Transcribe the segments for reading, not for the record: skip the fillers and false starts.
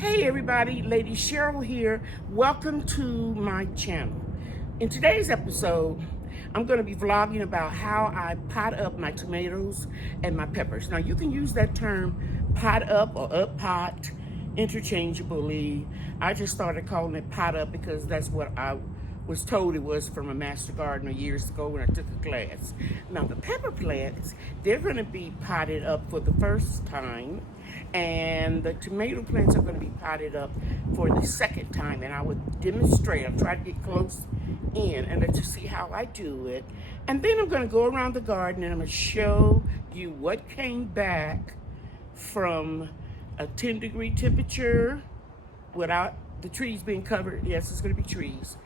Hey everybody, Lady Cheryl here. Welcome to my channel. In today's episode, I'm going to be vlogging about how I pot up my tomatoes and my peppers. Now you can use that term pot up or up pot interchangeably. I just started calling it pot up because that's what I was told it was from a master gardener years ago when I took a class. Now the pepper plants, they're going to be potted up for the first time, and the tomato plants are going to be potted up for the second time, and I would demonstrate. I'll try to get close in and let you see how I do it, and then I'm going to go around the garden and I'm going to show you what came back from a 10-degree temperature without the trees being covered. Yes, it's going to be trees.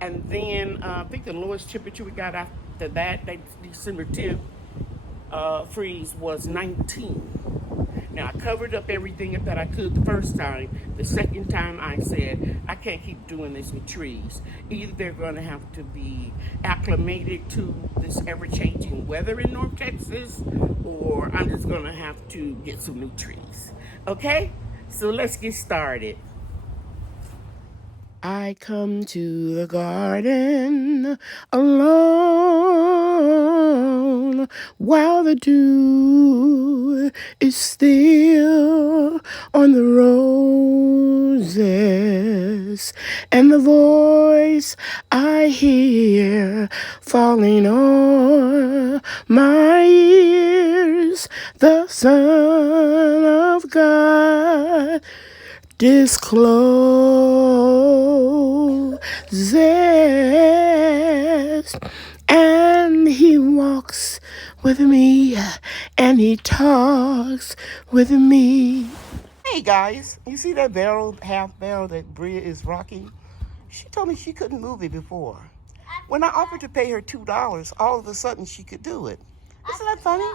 And then I think the lowest temperature we got after that December 10th freeze was 19. Now I covered up everything that I could the first time. The second time I said, I can't keep doing this with trees. Either they're going to have to be acclimated to this ever-changing weather in North Texas, or I'm just going to have to get some new trees. Okay? So let's get started. I come to the garden alone while the dew is still on the roses, and the voice I hear falling on my ears, the Son of God discloses, and he walks with me and he talks with me. Hey guys, you see that barrel, half barrel that Bria is rocking? She told me she couldn't move it before. When I offered to pay her $2, all of a sudden she could do it. Isn't that funny?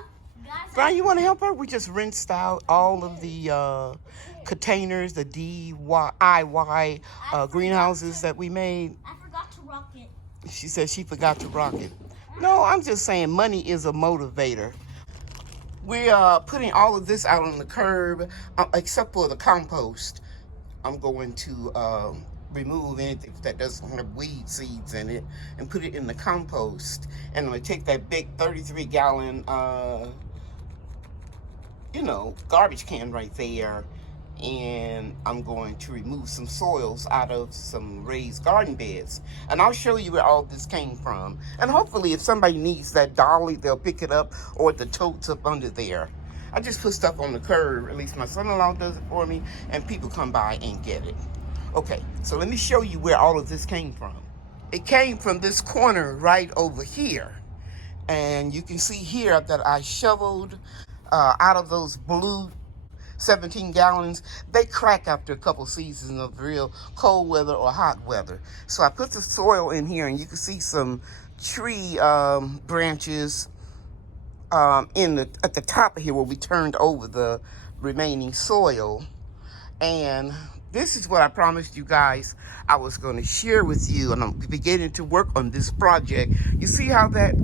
Brian, you want to help her? We just rinsed out all of the containers, the DIY greenhouses that we made. I forgot to rock it. She said she forgot to rock it. No, I'm just saying money is a motivator. We are putting all of this out on the curb, except for the compost. I'm going to remove anything that doesn't have weed seeds in it and put it in the compost. And I'm going to take that big 33-gallon garbage can right there, and I'm going to remove some soils out of some raised garden beds, and I'll show you where all this came from. And hopefully if somebody needs that dolly, they'll pick it up, or the totes up under there. I just put stuff on the curb, at least my son-in-law does it for me, and people come by and get it. Okay, so let me show you where all of this came from. It came from this corner right over here, and you can see here that I shoveled out of those blue 17 gallons. They crack after a couple seasons of real cold weather or hot weather. So I put the soil in here, and you can see some tree branches at the top of here where we turned over the remaining soil. And this is what I promised you guys I was going to share with you, and I'm beginning to work on this project. You see how that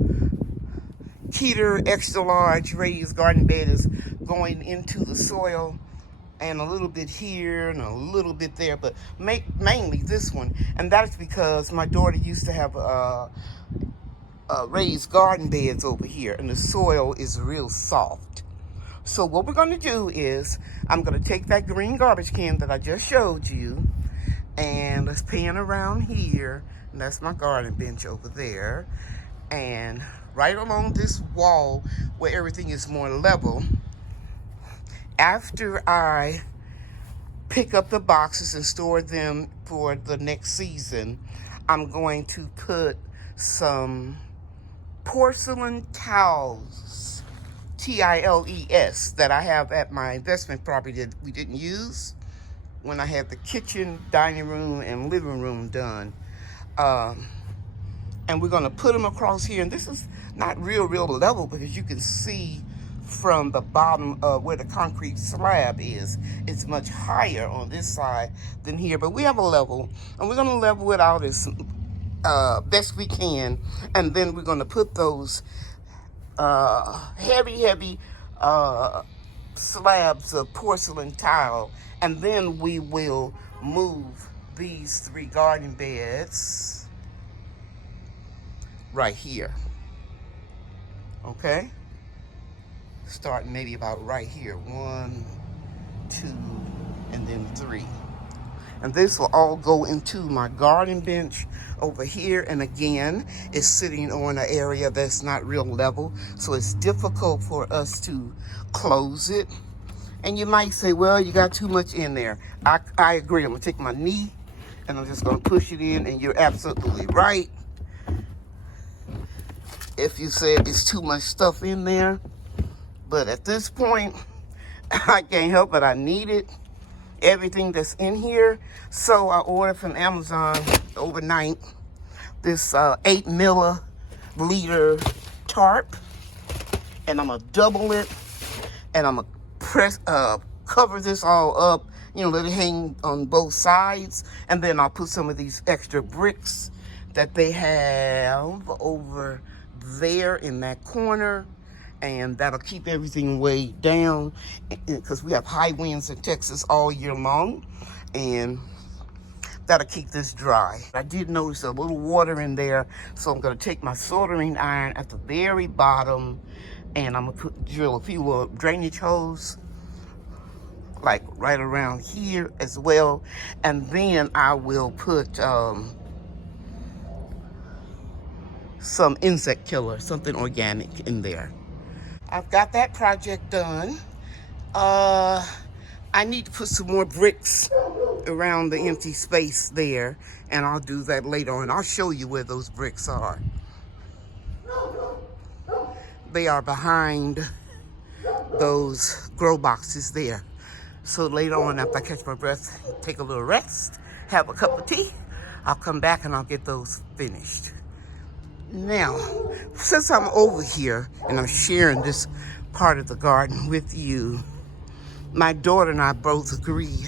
Keter extra large raised garden bed is going into the soil, and a little bit here and a little bit there, but mainly this one. And that's because my daughter used to have raised garden beds over here, and the soil is real soft. So what we're going to do is I'm going to take that green garbage can that I just showed you, and let's pan around here, and that's my garden bench over there, and right along this wall where everything is more level. After I pick up the boxes and store them for the next season, I'm going to put some porcelain tiles, TILES, that I have at my investment property that we didn't use when I had the kitchen, dining room, and living room done. And we're going to put them across here. And this is not real level, because you can see from the bottom of where the concrete slab is, it's much higher on this side than here. But we have a level, and we're going to level it out as best we can. And then we're going to put those heavy slabs of porcelain tile, and then we will move these 3 garden beds right here. Okay, starting maybe about right here, 1, 2, and then 3. And this will all go into my garden bench over here. And again, it's sitting on an area that's not real level, so it's difficult for us to close it. And you might say, well, you got too much in there. I agree. I'm gonna take my knee and I'm just gonna push it in, and you're absolutely right. If you said it's too much stuff in there, but at this point, I can't help it. I need it. Everything that's in here. So I ordered from Amazon overnight this 8 milliliter tarp, and I'm gonna double it, and I'm gonna cover this all up, let it hang on both sides, and then I'll put some of these extra bricks that they have over there in that corner, and that'll keep everything weighed down, because we have high winds in Texas all year long, and that'll keep this dry. I did notice a little water in there, so I'm gonna take my soldering iron at the very bottom, and I'm gonna drill a few little drainage holes, like right around here as well, and then I will put some insect killer, something organic in there. I've got that project done. I need to put some more bricks around the empty space there, and I'll do that later on. I'll show you where those bricks are. They are behind those grow boxes there. So later on, after I catch my breath, take a little rest, have a cup of tea, I'll come back and I'll get those finished. Now, since I'm over here and I'm sharing this part of the garden with you, my daughter and I both agree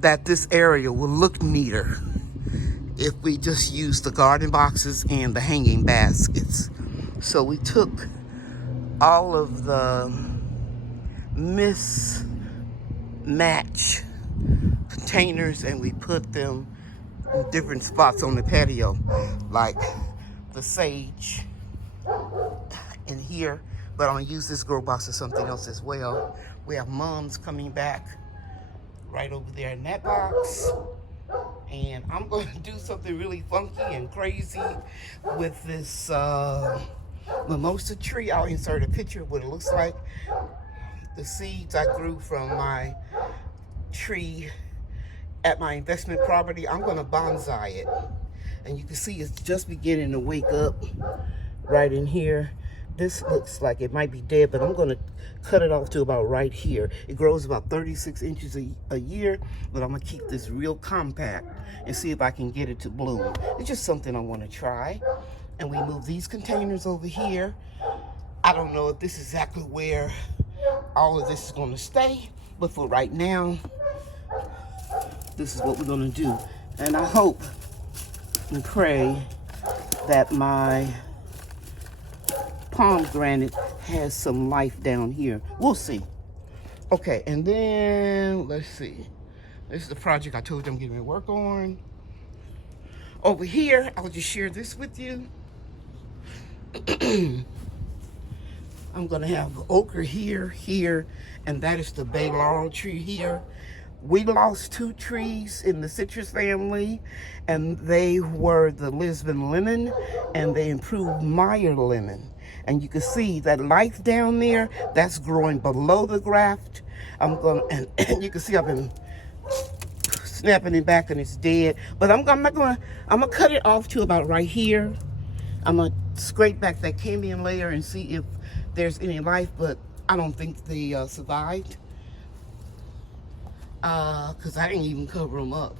that this area will look neater if we just use the garden boxes and the hanging baskets. So we took all of the mismatch containers and we put them in different spots on the patio, like the sage in here, but I'm gonna use this grow box for something else as well. We have mums coming back right over there in that box, and I'm going to do something really funky and crazy with this mimosa tree. I'll insert a picture of what it looks like. The seeds I grew from my tree at my investment property, I'm going to bonsai it. And you can see it's just beginning to wake up right in here. This looks like it might be dead, but I'm going to cut it off to about right here. It grows about 36 inches a year, but I'm going to keep this real compact and see if I can get it to bloom. It's just something I want to try. And we move these containers over here. I don't know if this is exactly where all of this is going to stay, but for right now, this is what we're going to do. And I hope and pray that my pomegranate has some life down here. We'll see. Okay, and then let's see. This is the project I told you I'm getting to work on. Over here, I'll just share this with you. I'm gonna have ochre here, and that is the bay laurel tree here. We lost 2 trees in the citrus family, and they were the Lisbon lemon and the improved Meyer lemon. And you can see that life down there, that's growing below the graft. And you can see I've been snapping it back and it's dead. But I'm gonna cut it off to about right here. I'm gonna scrape back that cambium layer and see if there's any life, but I don't think they survived. Because I didn't even cover them up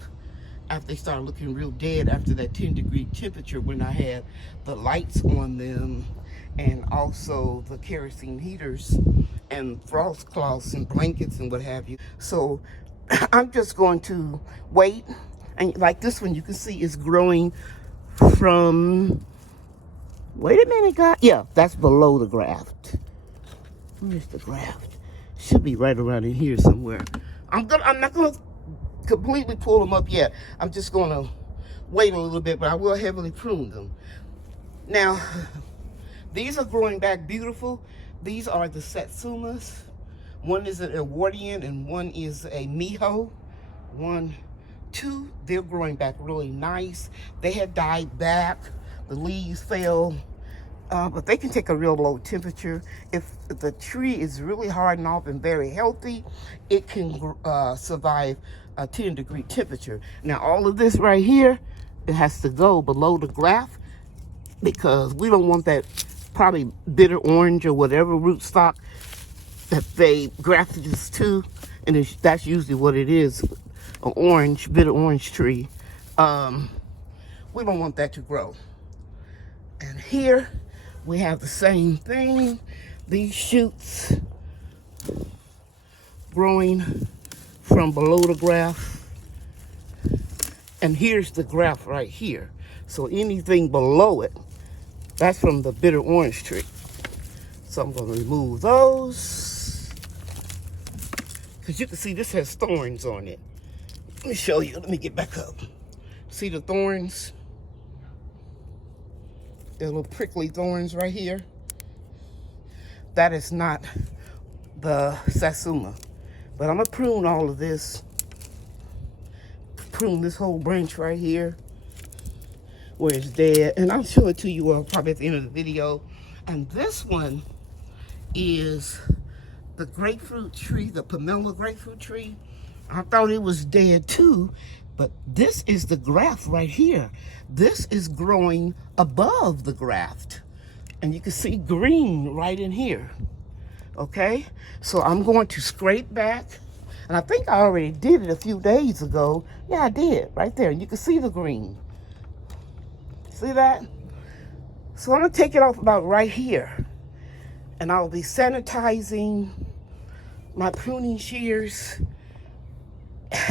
after they started looking real dead after that 10-degree temperature when I had the lights on them and also the kerosene heaters and frost cloths and blankets and what have you. So I'm just going to wait. And like this one, you can see is growing from, wait a minute, guys. Yeah, that's below the graft. Where's the graft? Should be right around in here somewhere. I'm not gonna completely pull them up yet. I'm just gonna wait a little bit, but I will heavily prune them. Now, these are growing back beautiful. These are the Satsumas. One is an Edwardian and one is a Miho. 1, 2, they're growing back really nice. They had died back. The leaves fell. But they can take a real low temperature. If the tree is really hardened off and very healthy, it can survive a 10-degree temperature. Now, all of this right here, it has to go below the graft because we don't want that probably bitter orange or whatever rootstock that they grafted this to. And that's usually what it is, an orange, bitter orange tree. We don't want that to grow. And here, we have the same thing. These shoots growing from below the graft. And here's the graft right here. So anything below it, that's from the bitter orange tree. So I'm going to remove those. Because you can see this has thorns on it. Let me show you. Let me get back up. See the thorns? There are little prickly thorns right here. That is not the Satsuma. But I'm going to prune all of this. Prune this whole branch right here where it's dead. And I'll show it to you probably at the end of the video. And this one is the grapefruit tree, the pomelo grapefruit tree. I thought it was dead too. But this is the graft right here. This is growing above the graft. And you can see green right in here. Okay? So I'm going to scrape back. And I think I already did it a few days ago. Yeah, I did. Right there. And you can see the green. See that? So I'm going to take it off about right here. And I'll be sanitizing my pruning shears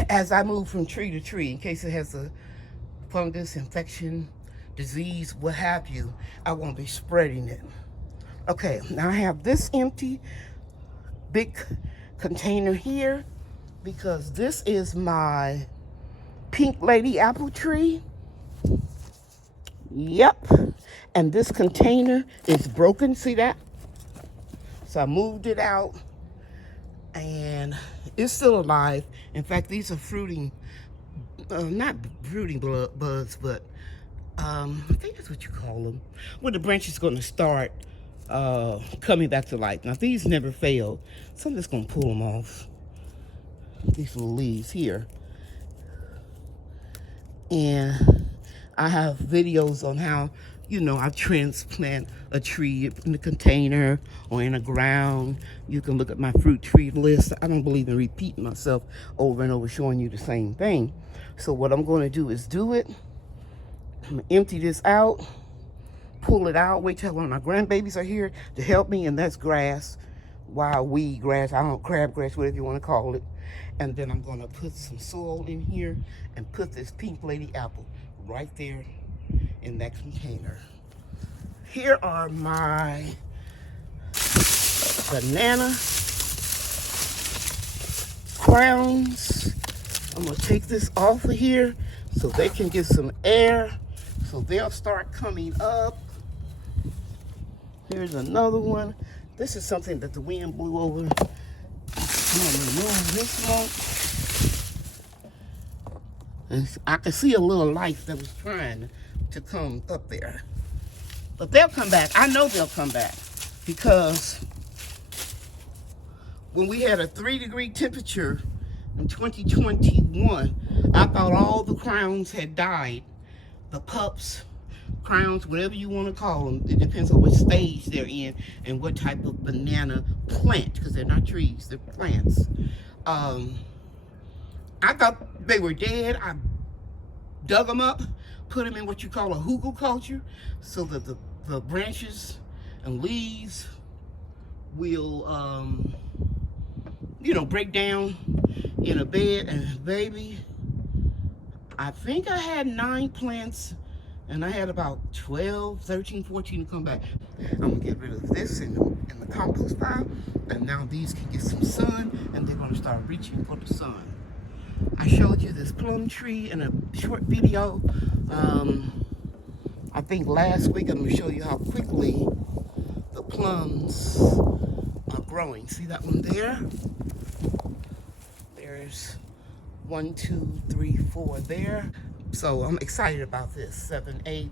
as I move from tree to tree, in case it has a fungus, infection, disease, what have you, I won't be spreading it. Okay, now I have this empty big container here because this is my pink lady apple tree. Yep, and this container is broken, see that? So I moved it out and it's still alive. In fact, these are fruiting, not fruiting buds, but I think that's what you call them. When the branch is going to start coming back to life. Now, these never fail, so I'm just going to pull them off. These little leaves here. And I have videos on how, you know, I transplant a tree in a container or in the ground. You can look at my fruit tree list. I don't believe in repeating myself over and over, showing you the same thing. So what I'm going to do is do it. I'm going to empty this out, pull it out, wait till one of my grandbabies are here to help me, and that's grass, wild weed grass, I don't know, crabgrass, whatever you want to call it. And then I'm going to put some soil in here and put this pink lady apple right there in that container. Here are my banana crowns. I'm going to take this off of here so they can get some air, so they'll start coming up. Here's another one. This is something that the wind blew over. I'm going to remove this one. And I can see a little life that was trying to come up there. But they'll come back. I know they'll come back because when we had a 3-degree temperature in 2021, I thought all the crowns had died. The pups, crowns, whatever you want to call them. It depends on what stage they're in and what type of banana plant, because they're not trees, they're plants. I thought they were dead. I dug them up, put them in what you call a Hugo Culture, so that the branches and leaves will, you know, break down in a bed. And baby, I think I had 9 plants And I had about 12, 13, 14 to come back. I'm gonna get rid of this in the compost pile, and now these can get some sun, and they're gonna start reaching for the sun. I showed you this plum tree in a short video, I think last week. I'm gonna show you how quickly the plums are growing. See that one there? There's 1, 2, 3, 4 there. So I'm excited about this. 7, 8.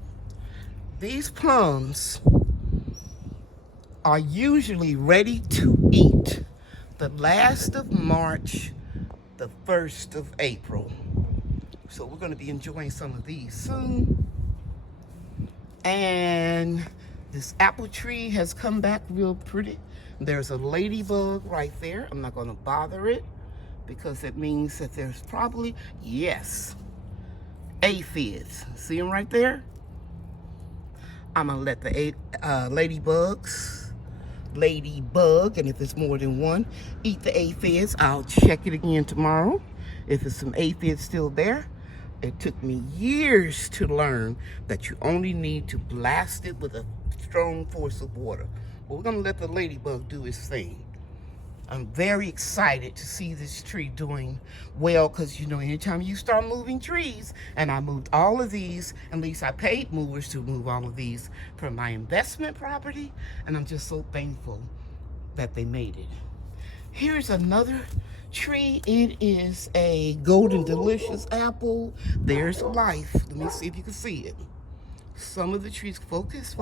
These plums are usually ready to eat the last of March, the 1st of April. So we're going to be enjoying some of these soon. And this apple tree has come back real pretty. There's a ladybug right there. I'm not going to bother it because it means that there's probably, yes, aphids. See them right there? I'm gonna let the ladybug, and if it's more than one, eat the aphids. I'll check it again tomorrow. If there's some aphids still there. It took me years to learn that you only need to blast it with a strong force of water. But we're gonna let the ladybug do its thing. I'm very excited to see this tree doing well, because you know, anytime you start moving trees, and I moved all of these, at least I paid movers to move all of these from my investment property, and I'm just so thankful that they made it. Here's another tree. It is a golden delicious apple. There's life. Let me see if you can see it. Some of the trees, focus.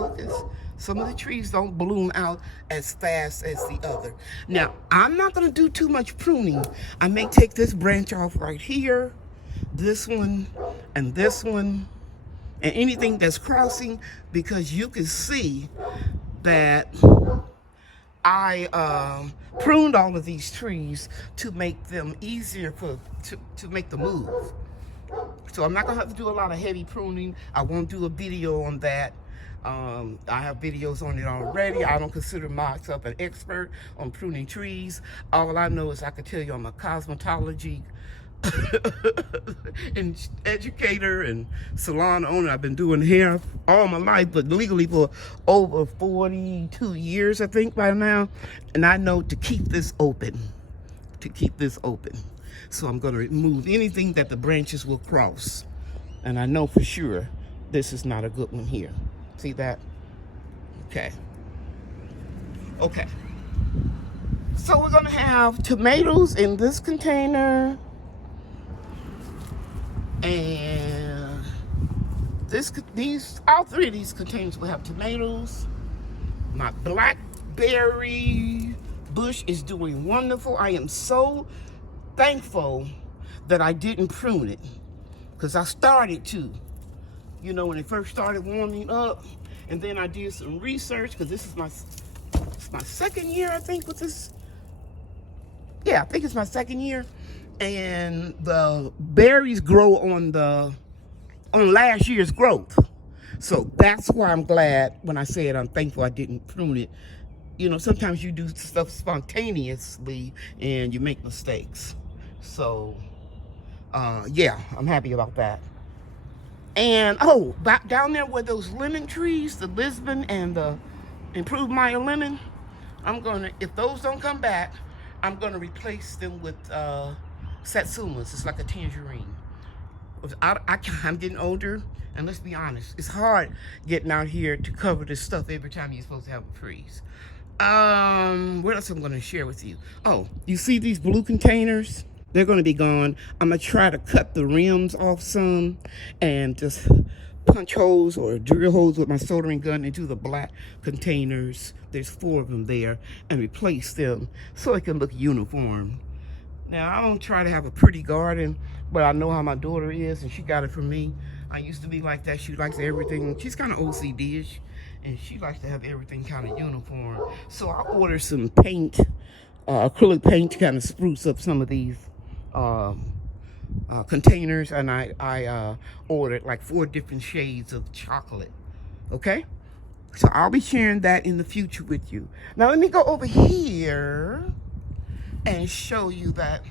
Some of the trees don't bloom out as fast as the other. Now, I'm not gonna do too much pruning. I may take this branch off right here, this one, and anything that's crossing, because you can see that I pruned all of these trees to make them easier to make the move. So I'm not gonna have to do a lot of heavy pruning. I won't do a video on that. I have videos on it already. I don't consider myself an expert on pruning trees. All I know is I can tell you I'm a cosmetology and educator and salon owner. I've been doing hair all my life, but legally for over 42 years, I think, by now. And I know to keep this open, So I'm going to remove anything that the branches will cross. And I know for sure this is not a good one here. See that? Okay. So we're going to have tomatoes in this container. And all three of these containers will have tomatoes. My Blackberry Bush is doing wonderful. I am so thankful that I didn't prune it, because I started to, when it first started warming up, and then I did some research, because this is my second year, I think, with this. Yeah, I think it's my second year, and the berries grow on last year's growth. So that's why I'm glad when I said I'm thankful I didn't prune it. Sometimes you do stuff spontaneously and you make mistakes. So, yeah, I'm happy about that. And, back down there where those lemon trees, the Lisbon and the Improved Meyer lemon, if those don't come back, I'm gonna replace them with Satsumas. It's like a tangerine. I'm getting older, and let's be honest, it's hard getting out here to cover this stuff every time you're supposed to have trees. What else I'm gonna share with you? You see these blue containers? They're gonna be gone. I'm gonna try to cut the rims off some and just punch holes or drill holes with my soldering gun into the black containers. There's 4 of them there, and replace them so it can look uniform. Now, I don't try to have a pretty garden, but I know how my daughter is, and she got it from me. I used to be like that. She likes everything. She's kind of OCD-ish, and she likes to have everything kind of uniform. So I ordered some paint, acrylic paint, to kind of spruce up some of these containers, and I ordered like 4 different shades of chocolate. Okay? So I'll be sharing that in the future with you. Now let me go over here and show you that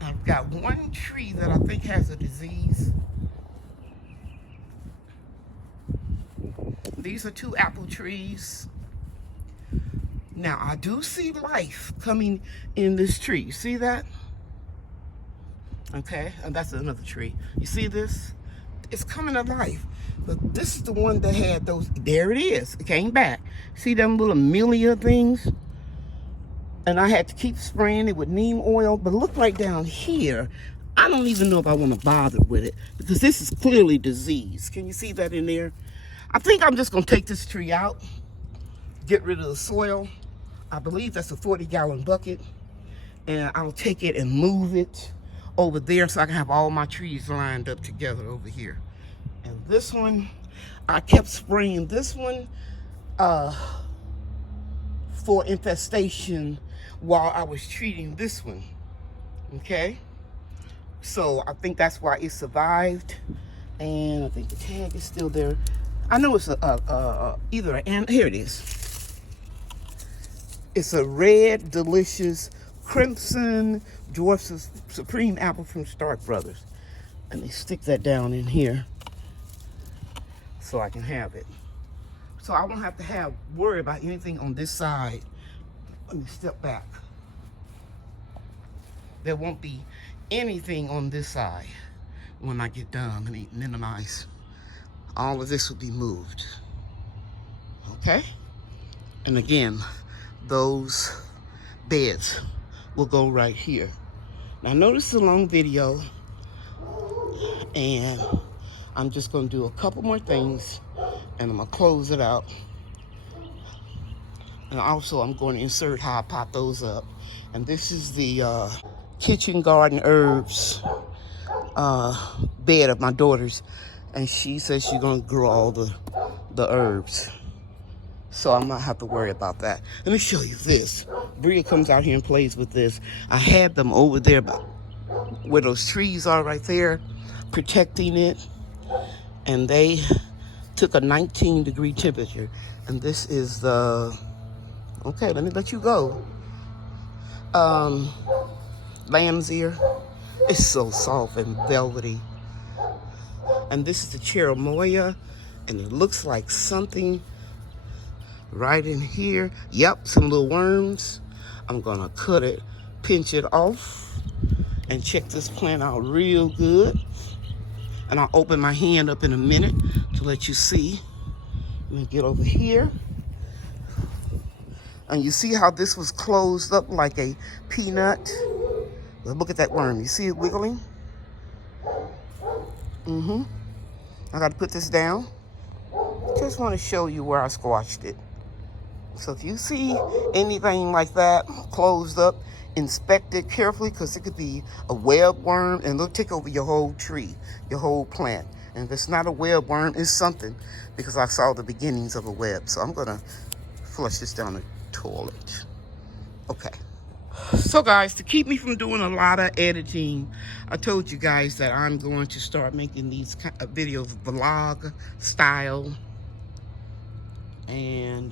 I've got one tree that I think has a disease. These are 2 apple trees. Now, I do see life coming in this tree. You see that? Okay, and that's another tree. You see this? It's coming to life. But this is the one that had those, there it is. It came back. See them little amelia things? And I had to keep spraying it with neem oil. But look right down here. I don't even know if I want to bother with it, because this is clearly diseased. Can you see that in there? I think I'm just going to take this tree out, get rid of the soil. I believe that's a 40-gallon bucket. And I'll take it and move it over there so I can have all my trees lined up together over here. And this one, I kept spraying this one for infestation while I was treating this one. Okay? So I think that's why it survived. And I think the tag is still there. I know it's either an, here it is. It's a red, delicious, crimson dwarf supreme apple from Stark Brothers. And they stick that down in here so I can have it. So I won't have to worry about anything on this side. Let me step back. There won't be anything on this side when I get done. Let me minimize. All of this will be moved. Okay? And again, those beds will go right here. Now notice the long video, and I'm just going to do a couple more things, and I'm going to close it out. And also I'm going to insert how I pot those up. And this is the kitchen garden herbs bed of my daughter's, and she says she's going to grow all the herbs. So I'm not have to worry about that. Let me show you this. Bria comes out here and plays with this. I had them over there where those trees are right there, protecting it. And they took a 19-degree temperature. And this is the, okay, let me let you go. Lamb's ear. It's so soft and velvety. And this is the Cheryl, and it looks like something right in here. Yep, some little worms. I'm gonna cut it, pinch it off, and check this plant out real good. And I'll open my hand up in a minute to let you see. Let me get over here. And you see how this was closed up like a peanut? Well, look at that worm. You see it wiggling? I got to put this down. Just want to show you where I squashed it. So if you see anything like that closed up, inspect it carefully, because it could be a web worm, and it'll take over your whole tree, your whole plant. And if it's not a web worm, it's something, because I saw the beginnings of a web. So I'm going to flush this down the toilet. Okay. So guys, to keep me from doing a lot of editing, I told you guys that I'm going to start making these videos vlog style. And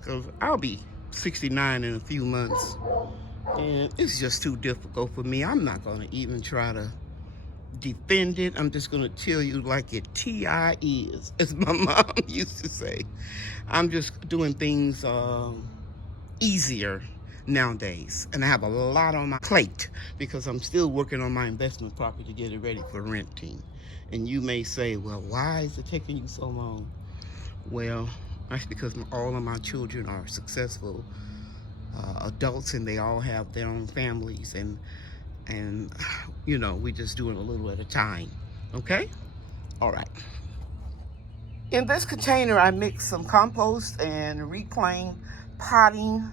because I'll be 69 in a few months, and it's just too difficult for me. I'm not going to even try to defend it. I'm just going to tell you like it T.I. is, as my mom used to say. I'm just doing things easier nowadays, and I have a lot on my plate because I'm still working on my investment property to get it ready for renting. And you may say, well, why is it taking you so long? Well, that's because all of my children are successful adults, and they all have their own families, and you know, we just do it a little at a time. Okay? All right. In this container, I mixed some compost and reclaimed potting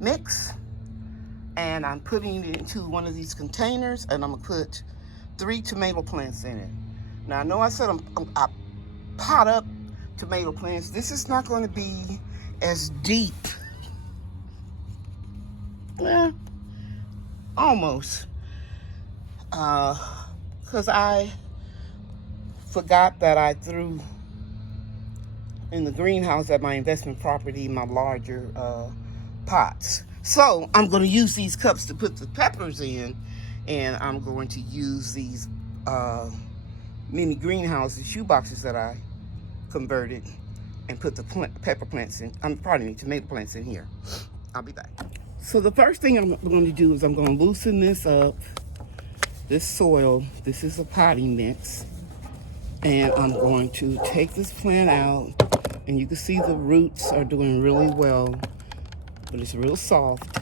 mix, and I'm putting it into one of these containers, and I'm gonna put 3 tomato plants in it. Now, I know I said I pot up tomato plants. This is not going to be as deep. Well, almost. Because I forgot that I threw in the greenhouse at my investment property my larger pots. So I'm going to use these cups to put the peppers in, and I'm going to use these mini greenhouses, shoe boxes that I converted and put the pepper plants in, tomato plants in here. I'll be back. So the first thing I'm going to do is I'm going to loosen this up, this soil. This is a potting mix. And I'm going to take this plant out, and you can see the roots are doing really well, but it's real soft.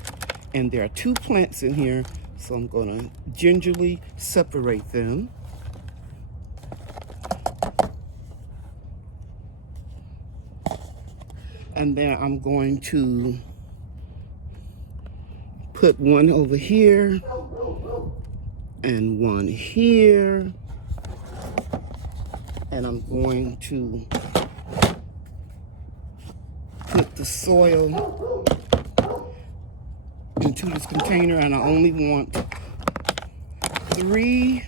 And there are 2 plants in here, so I'm going to gingerly separate them. And then I'm going to put one over here and one here. And I'm going to put the soil into this container, and I only want 3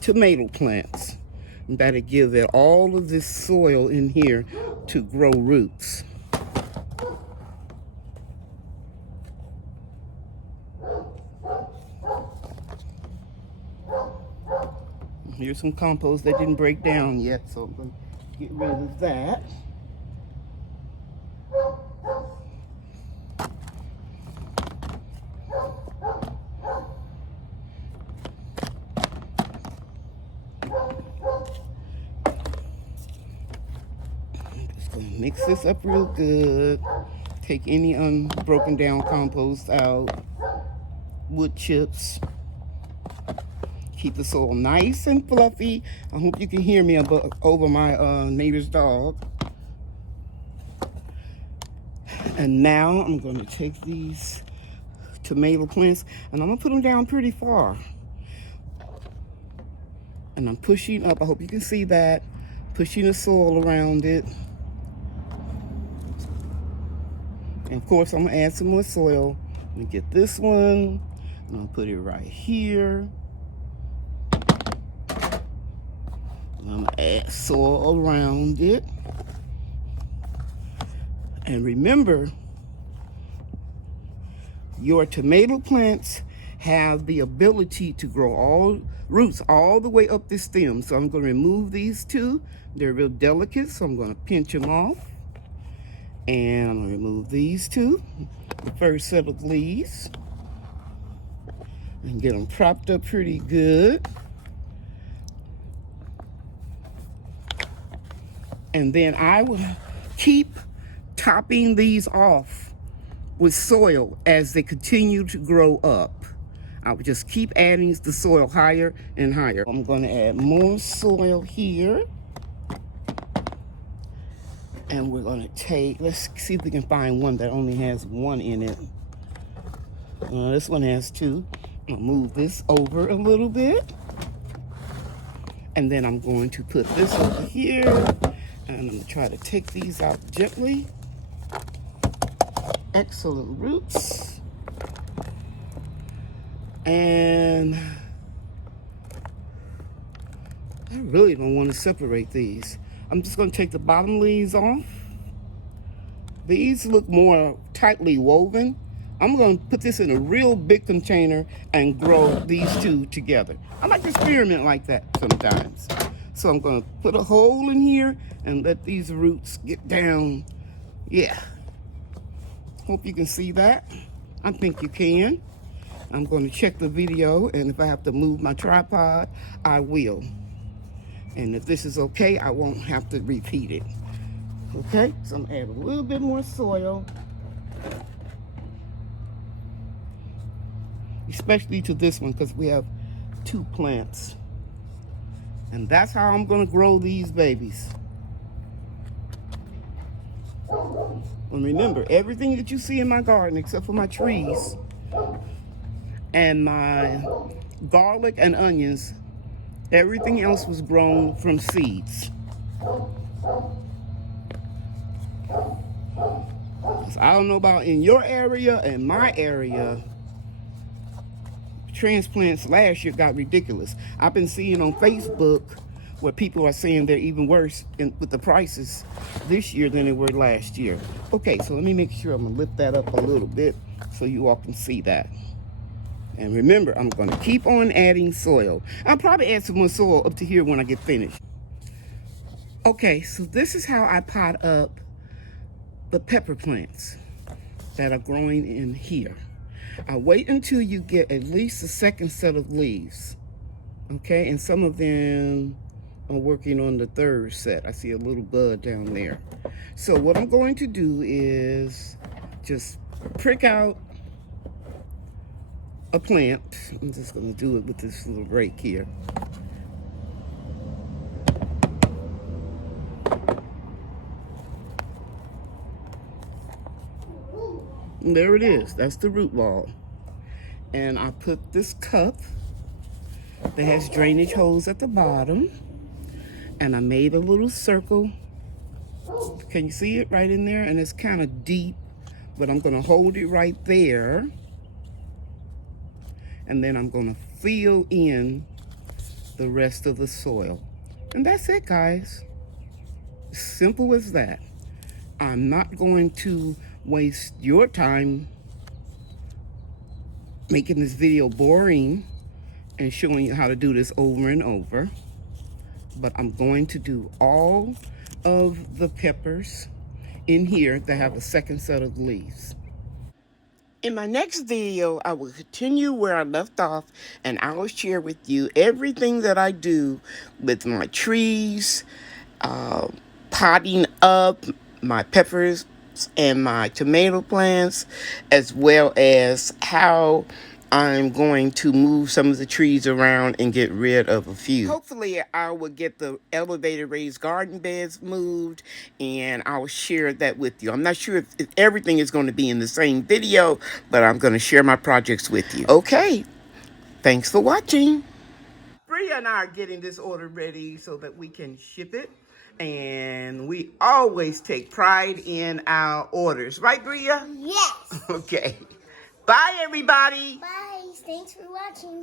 tomato plants. And that'll give it all of this soil in here to grow roots. Here's some compost that didn't break down yet, so I'm going to get rid of that. I'm just going to mix this up real good. Take any unbroken down compost out. Wood chips. Keep the soil nice and fluffy. I hope you can hear me over my neighbor's dog. And now I'm going to take these tomato plants and I'm going to put them down pretty far. And I'm pushing up. I hope you can see that. Pushing the soil around it. And of course, I'm going to add some more soil. Let me get this one. And I'll put it right here. I'm going to add soil around it. And remember, your tomato plants have the ability to grow all roots all the way up the stem. So I'm going to remove these 2. They're real delicate, so I'm going to pinch them off. And I'm going to remove these 2, the first set of leaves. And get them propped up pretty good. And then I will keep topping these off with soil as they continue to grow up. I would just keep adding the soil higher and higher. I'm going to add more soil here. And we're going to let's see if we can find one that only has 1 in it. This one has 2. I'll move this over a little bit. And then I'm going to put this over here. And I'm going to try to take these out gently. Excellent roots. And I really don't want to separate these. I'm just going to take the bottom leaves off. These look more tightly woven. I'm going to put this in a real big container and grow these 2 together. I like to experiment like that sometimes. So I'm going to put a hole in here and let these roots get down. Yeah. Hope you can see that. I think you can. I'm going to check the video, and if I have to move my tripod, I will. And if this is okay, I won't have to repeat it. Okay, so I'm going to add a little bit more soil. Especially to this one, because we have 2 plants. And that's how I'm going to grow these babies. And remember, everything that you see in my garden, except for my trees and my garlic and onions, everything else was grown from seeds. I don't know about in your area and my area, transplants last year got ridiculous. I've been seeing on Facebook where people are saying they're even worse with the prices this year than they were last year. Okay, so let me make sure I'm gonna lift that up a little bit so you all can see that. And remember, I'm gonna keep on adding soil. I'll probably add some more soil up to here when I get finished. Okay, so this is how I pot up the pepper plants that are growing in here. I wait until you get at least the second set of leaves. Okay, and some of them are working on the third set. I see a little bud down there. So what I'm going to do is just prick out a plant. I'm just going to do it with this little rake here. And there it is. That's the root ball. And I put this cup that has drainage holes at the bottom. And I made a little circle. Can you see it right in there? And it's kind of deep, but I'm going to hold it right there. And then I'm going to fill in the rest of the soil. And that's it, guys. Simple as that. I'm not going to waste your time making this video boring and showing you how to do this over and over. But I'm going to do all of the peppers in here that have a second set of leaves. In my next video, I will continue where I left off, and I will share with you everything that I do with my trees, potting up my peppers and my tomato plants, as well as how I'm going to move some of the trees around and get rid of a few. Hopefully, I will get the elevated raised garden beds moved, and I'll share that with you. I'm not sure if everything is going to be in the same video, but I'm going to share my projects with you. Okay, thanks for watching. Bria and I are getting this order ready so that we can ship it. And we always take pride in our orders. Right, Bria? Yes. Okay. Bye, everybody. Bye. Thanks for watching.